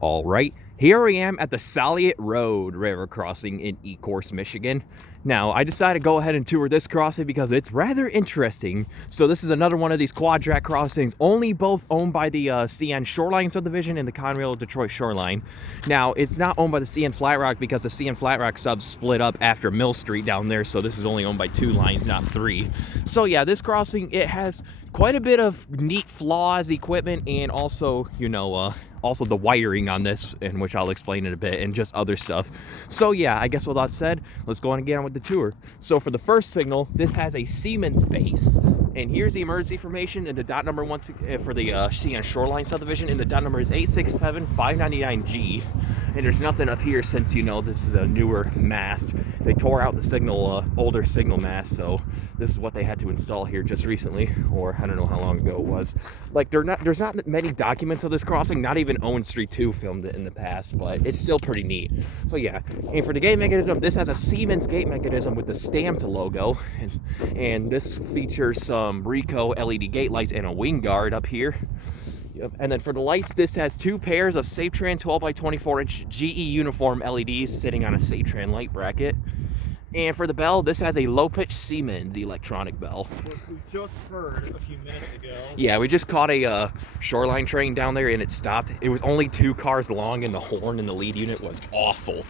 All right, here I am at the Salliotte Road river crossing in Ecorse, Michigan. Now, I decided to go ahead and tour this crossing because it's rather interesting. So this is another one of these quad track crossings, only both owned by the CN Shoreline subdivision and the Conrail Detroit Shoreline. Now, it's not owned by the CN Flat Rock because the CN Flat Rock subs split up after Mill Street down there, so this is only owned by 2 lines, not 3. So yeah, this crossing, it has quite a bit of neat flaws, equipment, and also, also the wiring on this, in which I'll explain in a bit, and just other stuff. So yeah, I guess with that said, let's go on and get on with the tour. So for the first signal, this has a Siemens base, and here's the emergency information and the dot number for the CN Shoreline subdivision, and the dot number is 867-599G. And there's nothing up here since, this is a newer mast. They tore out the signal, older signal mast, so this is what they had to install here just recently, or I don't know how long ago it was. Like, there's not many documents of this crossing, not even Owen Street 2 filmed it in the past, but it's still pretty neat. But yeah, and for the gate mechanism, this has a Siemens gate mechanism with the stamped logo, and this features some Ricoh LED gate lights and a wing guard up here. Yep. And then for the lights, this has 2 pairs of Safetran 12x24-inch GE uniform LEDs sitting on a Safetran light bracket. And for the bell, this has a low-pitch Siemens electronic bell. Which we just heard a few minutes ago. Yeah, we just caught a shoreline train down there and it stopped. It was only 2 cars long and the horn in the lead unit was awful.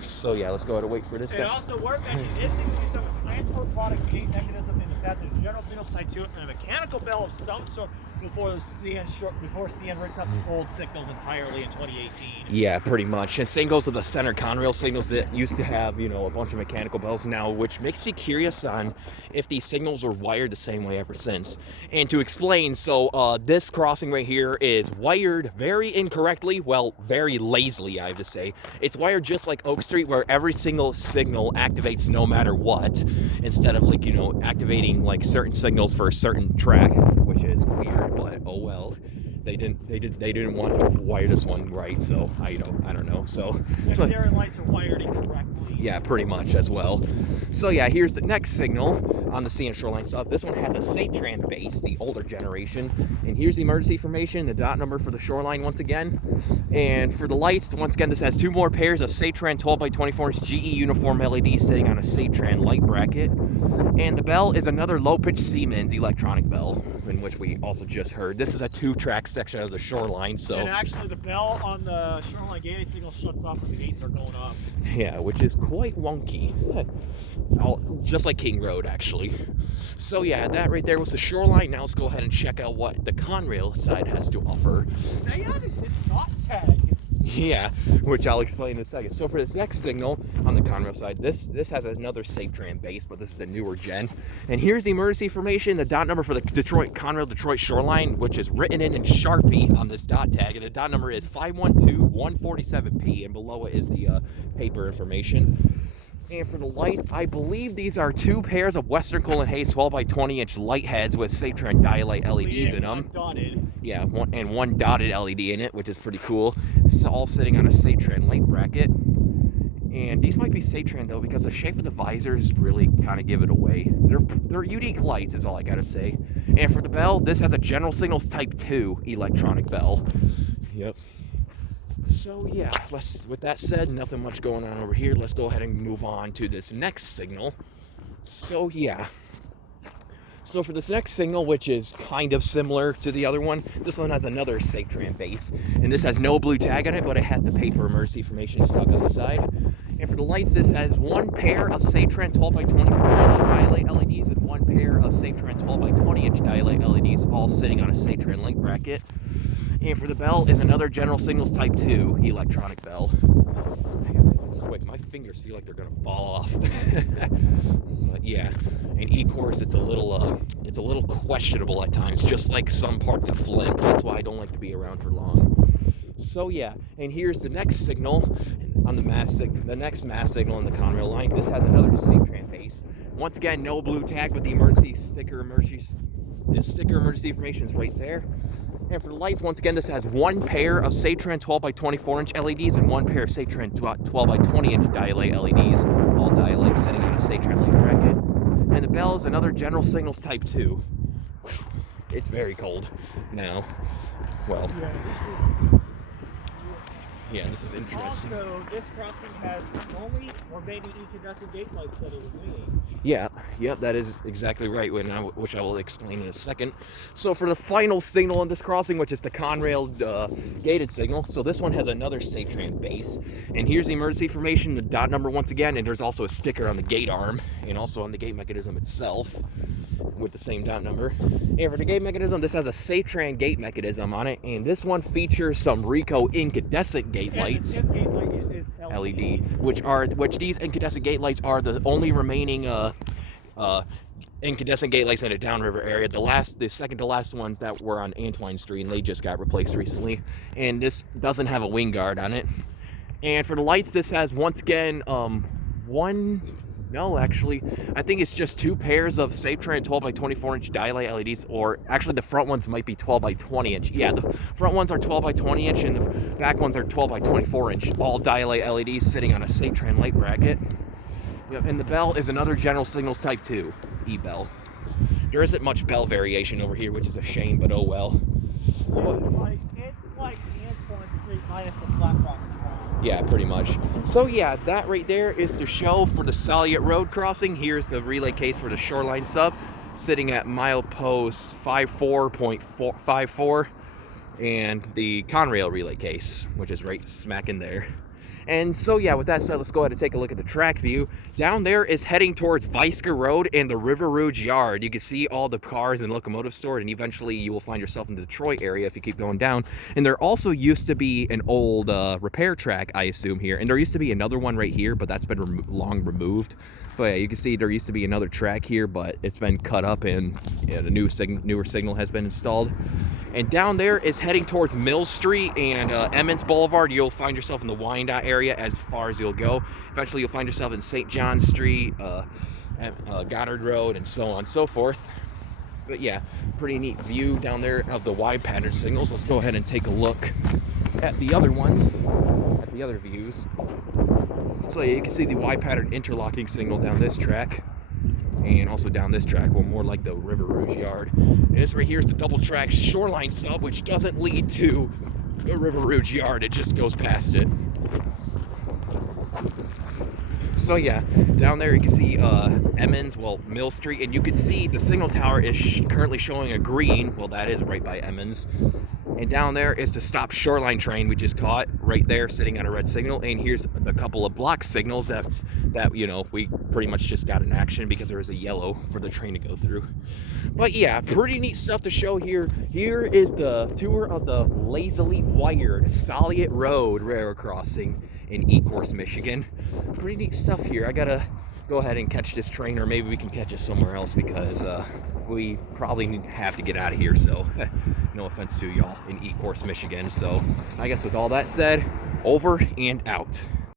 So yeah, let's go ahead and wait for this guy. And also worth mentioning, this seems to be some transport product gate mechanism in the past, a general signal side to it, and a mechanical bell of some sort before CN ripped up the old signals entirely in 2018. Yeah, pretty much. And same goes to the center Conrail signals that used to have, a bunch of mechanical bells now, which makes me curious on if these signals were wired the same way ever since. And to explain, so this crossing right here is wired very incorrectly, well, very lazily, I have to say. It's wired just like Oak Street, where every single signal activates no matter what, instead of activating like certain signals for a certain track, which is weird. But oh well, they didn't want to wire this one right, so I don't know. So secondary lights are wired incorrectly. Yeah, pretty much as well. So yeah, here's the next signal on the CN Shoreline stuff. This one has a Safetran base, the older generation. And here's the emergency information, the dot number for the Shoreline once again. And for the lights, once again, this has 2 more pairs of Safetran 12x24-inch GE uniform LEDs sitting on a Safetran light bracket. And the bell is another low-pitch Siemens electronic bell, in which we also just heard. This is a 2-track section of the Shoreline, so... And actually, the bell on the Shoreline gating signal shuts off when the gates are going up. Yeah, which is quite wonky. Just like King Road, actually. So yeah, that right there was the Shoreline. Now let's go ahead and check out what the Conrail side has to offer. They added this dot tag. Yeah, which I'll explain in a second. So for this next signal on the Conrail side, this has another Safetran base, but this is the newer gen. And here's the emergency information, the dot number for the Conrail Detroit Shoreline, which is written in Sharpie on this dot tag, and the dot number is 512-147P, and below it is the paper information. And for the lights, I believe these are 2 pairs of Western Cole & Hayes 12x20-inch light heads with Safetran dialight LEDs in them. Dotted. Yeah, one dotted LED in it, which is pretty cool. It's all sitting on a Safetran light bracket. And these might be Safetran though, because the shape of the visors really kind of give it away. They're unique lights, is all I gotta say. And for the bell, this has a General Signals Type 2 electronic bell. Yep. So yeah, with that said, nothing much going on over here. Let's go ahead and move on to this next signal. So yeah. So for this next signal, which is kind of similar to the other one, this one has another Safetran base. And this has no blue tag on it, but it has the paper emergency information stuck on the side. And for the lights, this has 1 pair of Safetran 12x24-inch dialight LEDs and 1 pair of Safetran 12x20-inch dialight LEDs, all sitting on a Safetran light bracket. And for the bell is another General Signals Type 2 electronic bell. I gotta make this quick. My fingers feel like they're gonna fall off. But yeah, in Ecorse, it's a little questionable at times, just like some parts of Flint. That's why I don't like to be around for long. So yeah, and here's the next signal on the next mass signal in the Conrail line. This has another Safetran base. Once again, no blue tag, but the emergency sticker emergency information is right there. And for the lights, once again, this has 1 pair of Safetran 12x24-inch LEDs and 1 pair of Safetran 12x20-inch dialight LEDs, all dialight sitting on a Safetran light bracket. And the bell is another General Signals Type 2. It's very cold now. Well, Yeah, this is interesting. Also, this crossing has only remaining incandescent gate lights that it was made. Yeah, that is exactly right, which I will explain in a second. So for the final signal on this crossing, which is the Conrail gated signal, so this one has another SafeTran base. And here's the emergency information, the dot number once again, and there's also a sticker on the gate arm and also on the gate mechanism itself with the same dot number. And for the gate mechanism, this has a SafeTran gate mechanism on it, and this one features some Ricoh incandescent gate lights. And the tip gate light is LED, which these incandescent gate lights are the only remaining incandescent gate lights in a downriver area. The second to last ones that were on Antwine Street, and they just got replaced recently. And this doesn't have a wing guard on it. And for the lights, this has once again I think it's just two pairs of SafeTran 12 by 24 inch dialight LEDs, or actually the front ones might be 12 by 20 inch. Yeah, the front ones are 12 by 20 inch and the back ones are 12 by 24 inch, all dialight LEDs sitting on a SafeTran light bracket. Yep, and the bell is another General Signals Type 2 E-bell. There isn't much bell variation over here, which is a shame, but oh well. It's like Antwine Street minus a flat rock track. Yeah, pretty much. So yeah, that right there is the show for the Salliotte Road crossing. Here's the relay case for the Shoreline sub, sitting at milepost 54.54, and the Conrail relay case, which is right smack in there. And so yeah, with that said, let's go ahead and take a look at the track view. Down there is heading towards Weisker Road and the River Rouge Yard. You can see all the cars and locomotives stored, and eventually you will find yourself in the Detroit area if you keep going down. And there also used to be an old repair track, I assume, here. And there used to be another one right here, but that's been long removed. But yeah, you can see there used to be another track here, but it's been cut up and a newer signal has been installed. And down there is heading towards Mill Street and Emmons Boulevard. You'll find yourself in the Wyandotte area as far as you'll go. Eventually you'll find yourself in St. John Street, Goddard Road, and so on and so forth. But yeah, pretty neat view down there of the Y pattern signals. Let's go ahead and take a look at the other ones, at the other views. So yeah, you can see the Y pattern interlocking signal down this track, and also down this track, well, more like the River Rouge Yard. And this right here is the double track Shoreline sub, which doesn't lead to the River Rouge Yard, it just goes past it. So yeah, down there you can see Emmons, Mill Street, and you can see the signal tower is currently showing a green. Well, that is right by Emmons. And down there is the stop Shoreline train we just caught right there sitting on a red signal. And here's a couple of block signals that you know, we pretty much just got in action because there was a yellow for the train to go through. But yeah, pretty neat stuff to show here. Here is the tour of the lazily wired Salliotte Road railroad crossing in Ecorse, Michigan. Pretty neat stuff here. I gotta go ahead and catch this train, or maybe we can catch it somewhere else because we probably have to get out of here. So no offense to y'all in Ecorse, Michigan. So I guess with all that said, over and out.